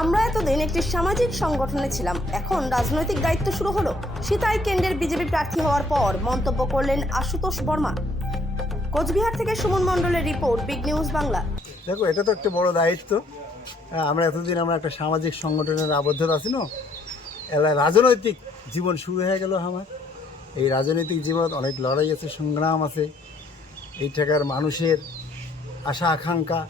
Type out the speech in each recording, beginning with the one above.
আমরা এতদিন একটি সামাজিক সংগঠনে ছিলাম, এখন রাজনৈতিক দায়িত্ব শুরু হলো। সিতাই কেন্দ্রের বিজেপি প্রার্থী হওয়ার পর মন্তব্য করলেন আশুতোষ বর্মা। কোচবিহার থেকে সুমন মণ্ডলের রিপোর্ট, বিগ নিউজ বাংলা। দেখো, এটা তো একটা বড় দায়িত্ব। আমরা এতদিন একটা সামাজিক সংগঠনের আবদ্ধতা আছি না, রাজনৈতিক জীবন শুরু হয়ে গেল আমার। এই রাজনৈতিক জীবন অনেক লড়াই আছে, সংগ্রাম আছে। এই টাকার মানুষের আশা আকাঙ্ক্ষা,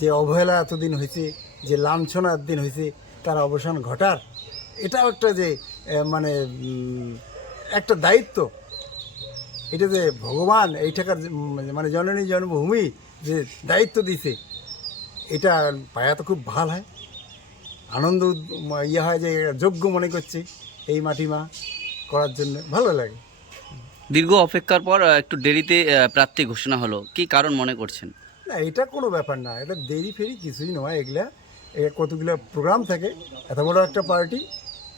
যে অবহেলা এতদিন হয়েছে, যে লাঞ্ছনা এতদিন হয়েছে, তার অবসান ঘটার এটাও একটা যে একটা দায়িত্ব। এটা যে ভগবান এই টাকার জননী জন্মভূমি যে দায়িত্ব দিছে, এটা পায়া তো খুব ভালো হয়, আনন্দ হয় যে যোগ্য মনে করছে এই মাটিমা করার জন্য, ভালো লাগে। দীর্ঘ অপেক্ষার পর একটু দেরিতে প্রার্থী ঘোষণা হলো, কি কারণ মনে করছেন? না, এটা কোনো ব্যাপার না, এটা দেরি ফেরি কিছুই নয়। এগুলা কতগুলো প্রোগ্রাম থাকে, এত বড় একটা পার্টি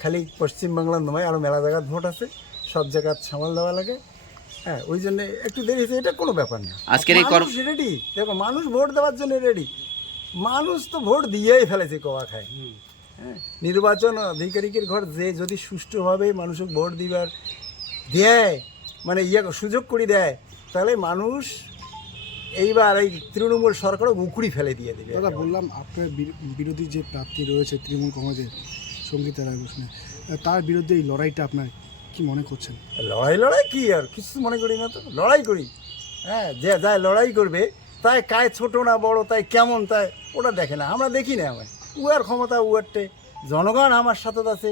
খালি পশ্চিমবাংলার নয়, আরও মেলা জায়গার ভোট আছে, সব জায়গার সামাল দেওয়া লাগে। হ্যাঁ, ওই জন্য একটু দেরি হয়েছে, এটা কোনো ব্যাপার না। আজকের এই রেডি, দেখো, মানুষ ভোট দেওয়ার জন্য রেডি। মানুষ তো ভোট দিয়েই ফেলেছে কওয়া খায়। হ্যাঁ, নির্বাচন আধিকারিকের ঘর যে যদি সুষ্ঠুভাবে মানুষকে ভোট দিবার দেয়, সুযোগ করে দেয়, তাহলে মানুষ এইবার এই তৃণমূল সরকারও উকুড়ি ফেলে দিয়ে দেবে। দাদা, বললাম আপনার বিরোধী যে প্রার্থী রয়েছে তৃণমূল কংগ্রেসের সঙ্গীতা রায় বসুন, তার বিরুদ্ধে এই লড়াইটা আপনার কি মনে করছেন? লড়াই কি আর কিছু মনে করি না, তো লড়াই করি। হ্যাঁ, যে যায় লড়াই করবে, তাই কায় ছোট না বড়, তাই কেমন, তাই ওটা দেখে না, আমরা দেখি না। আমার উয়ার ক্ষমতা উয়ারটে, জনগণ আমার সাথে আছে।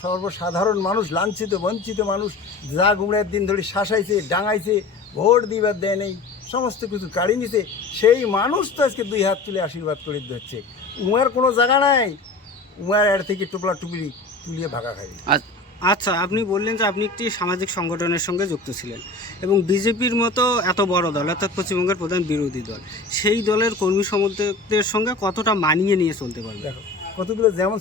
সর্বসাধারণ মানুষ, লাঞ্ছিত বঞ্চিত মানুষ, যা গুমড়ের দিন ধরে শাসাইছে, ডাঙাইছে, ভোট দিবার দেয় নেই, সমস্ত কিছু কাড়ি নিছে, সেই মানুষ তো আজকে দুই হাত তুলে আশীর্বাদ করে দিচ্ছে। উমার কোনো জায়গা নাই, উমার এর থেকে টুপলা টুপলি তুলিয়ে ভাগা খাই। আচ্ছা, আপনি বললেন যে আপনি একটি সামাজিক সংগঠনের সঙ্গে যুক্ত ছিলেন এবং বিজেপির মতো এত বড় দল, অর্থাৎ পশ্চিমবঙ্গের প্রধান বিরোধী দল, সেই দলের কর্মী সমর্থকদের সঙ্গে কতটা মানিয়ে নিয়ে চলতে পারবে? দেখো, কতগুলো যেমন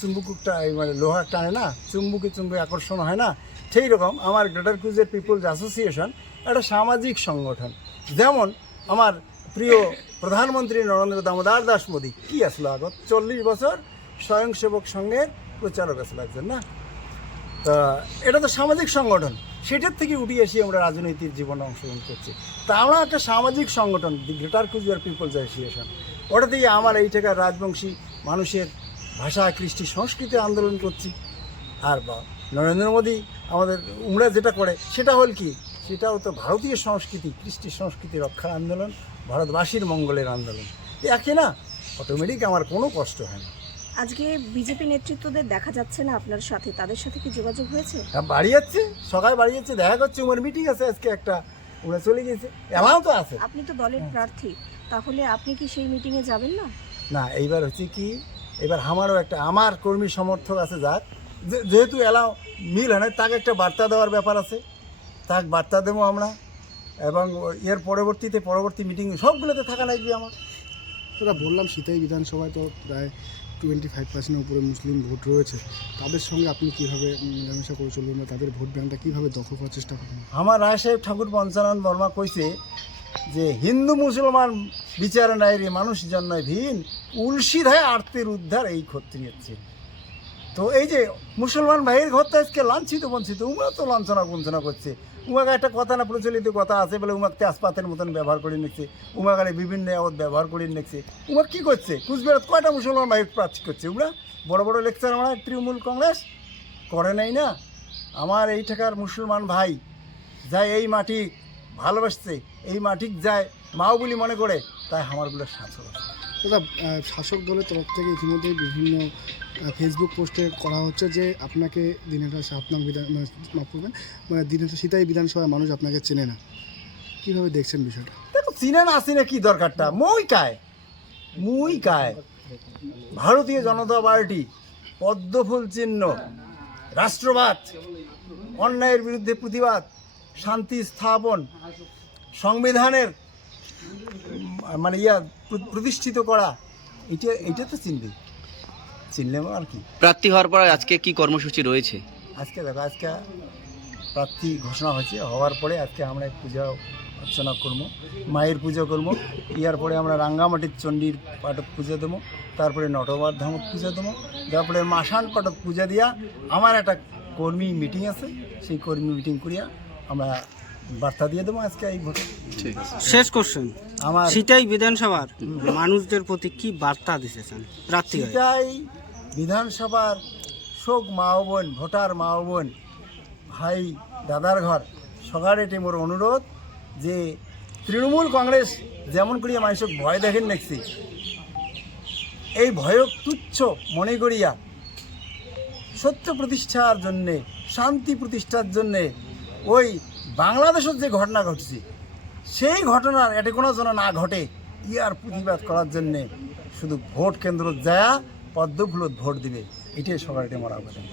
চুম্বুকটা লোহার টানে না, চুম্বুকে আকর্ষণ হয় না, সেই রকম আমার গ্রেটার কুচবিহার পিপলস অ্যাসোসিয়েশন একটা সামাজিক সংগঠন। যেমন আমার প্রিয় প্রধানমন্ত্রী নরেন্দ্র দামোদর দাস মোদী কি আসলো আগত 40 বছর স্বয়ংসেবক সংঘের প্রচারক আসলো একজন, না? তা এটা তো সামাজিক সংগঠন, সেটার থেকে উঠে এসে আমরা রাজনৈতিক জীবনে অংশগ্রহণ করছি। তা আমরা একটা সামাজিক সংগঠন, the Greater Coochbehar People's Association, ওটা থেকে আমার এই টাকার রাজবংশী মানুষের ভাষা, কৃষ্টি, সংস্কৃতি আন্দোলন করছি। আর নরেন্দ্র মোদী আমাদের উমরা যেটা করে, সেটা হল কি, সেটাও তো ভারতীয় সংস্কৃতি, কৃষ্টি সংস্কৃতি রক্ষার আন্দোলন, ভারতবাসীর মঙ্গলের আন্দোলন। একে না, অটোমেটিক আমার কোনো কষ্ট হয় না। আজকে বিজেপি নেতৃত্বদের দেখা যাচ্ছে না আপনার সাথে, তাদের সাথে কি যোগাযোগ হয়েছে? বাড়ি যাচ্ছে, সকালে বাড়ি যাচ্ছে, দেখা করছে, উমার মিটিং আছে আজকে একটা, উমরা চলে গেছে, এমনও তো আছে। আপনি তো দলের প্রার্থী, তাহলে আপনি কি সেই মিটিংয়ে যাবেন না? না, এইবার হচ্ছে কি, এবার আমারও আমার কর্মী সমর্থক আছে, যার যেহেতু এলাও মিল হয় না, তাকে একটা বার্তা দেওয়ার ব্যাপার আছে, তাকে বার্তা দেবো আমরা। এবং এর পরবর্তী মিটিং সবগুলোতে থাকা লাগবে আমার। দাদা, বললাম সিতাই বিধানসভায় তো প্রায় 25% উপরে মুসলিম ভোট রয়েছে, তাদের সঙ্গে আপনি কীভাবে মেলামেশা করে চলবেন বা তাদের ভোট ব্যাংকটা কীভাবে দখল করার চেষ্টা করবেন? আমার রায় সাহেব ঠাকুর পঞ্চানন বর্মা কইছে যে হিন্দু মুসলমান বিচার নাই রে মানুষ জন্য ভিন, উলসিধায় আর্তের উদ্ধার এই ক্ষত্রিয়েছে। তো এই যে মুসলমান ভাইয়ের ঘরটা আজকে লাঞ্ছিত বঞ্চিত, উমা তো লাঞ্ছনা গুঞ্ছনা করছে। উমাকে একটা কথা না, প্রচলিত কথা আছে বলে, উমাকে তেজপাতের মতন ব্যবহার করে নিচ্ছে, উমাকে বিভিন্ন ব্যবহার করে নিচ্ছে। উমা কী করছে? কুচবিহার কয়টা মুসলমান ভাই প্রার্থী করছে? উমরা বড় বড় লেকচার আমরা তৃণমূল কংগ্রেস করে নাই না। আমার এই টাকার মুসলমান ভাই যায় এই মাটি ভালোবাসছে, এই মাটিক যায় মাও বলি মনে করে, তাই আমারগুলো শাসক। দাদা, শাসক দলের তরফ থেকে ইতিমধ্যেই বিভিন্ন ফেসবুক পোস্টে করা হচ্ছে যে আপনাকে দিনহাটা সাতনাম দিনহাটা সিতাই বিধানসভায় মানুষ আপনাকে চেনে না, কীভাবে দেখছেন বিষয়টা? দেখো, চিনে না চিনে কি দরকারটা, মুই কায় ভারতীয় জনতা পার্টি, পদ্মফুল চিহ্ন, রাষ্ট্রবাদ, অন্যায়ের বিরুদ্ধে প্রতিবাদ, শান্তি স্থাপন, সংবিধানের প্রতিষ্ঠিত করা, এইটা তো চিনলে আর কি। প্রার্থী হওয়ার পর আজকে কি কর্মসূচি রয়েছে? আজকে দেখো, আজকে প্রার্থী ঘোষণা হয়েছে, হওয়ার পরে আজকে আমরা পূজা অর্চনা করবো, মায়ের পুজো করবো। ইয়ার পরে আমরা রাঙ্গামাটির চণ্ডীর পাঠক পূজা দেবো, তারপরে নটবার ধামত পূজা দেবো, তারপরে মাসান পাঠক পূজা দিয়া আমার একটা কর্মী মিটিং আছে, সেই কর্মী মিটিং করিয়া আমরা বার্তা দিয়ে দেবো আজকে এই ভোটে। ঠিক আছে। শেষ কোশ্চেন, আমার সিতাই বিধানসভার মানুষদের প্রতি কি বার্তা দিতেছেন প্রার্থী হয়ে? সেটাই বিধানসভার শোক মা ও বোন, ভোটার মা ও বোন, ভাই দাদার ঘর সবার এটি মোর অনুরোধ যে তৃণমূল কংগ্রেস যেমন করিয়া মানুষক ভয় দেখেন দেখছি, এই ভয়ক তুচ্ছ মনে করিয়া সত্য প্রতিষ্ঠার জন্যে, শান্তি প্রতিষ্ঠার জন্যে ওই বাংলাদেশের যে ঘটনা ঘটছে সেই ঘটনার এটা কোনো যেন না ঘটে ইয়ার প্রতিবাদ করার জন্যে শুধু ভোট কেন্দ্র যায় পদ্মফুলত ভোট দিবে, এটাই সবার এটা আমার আবেদন।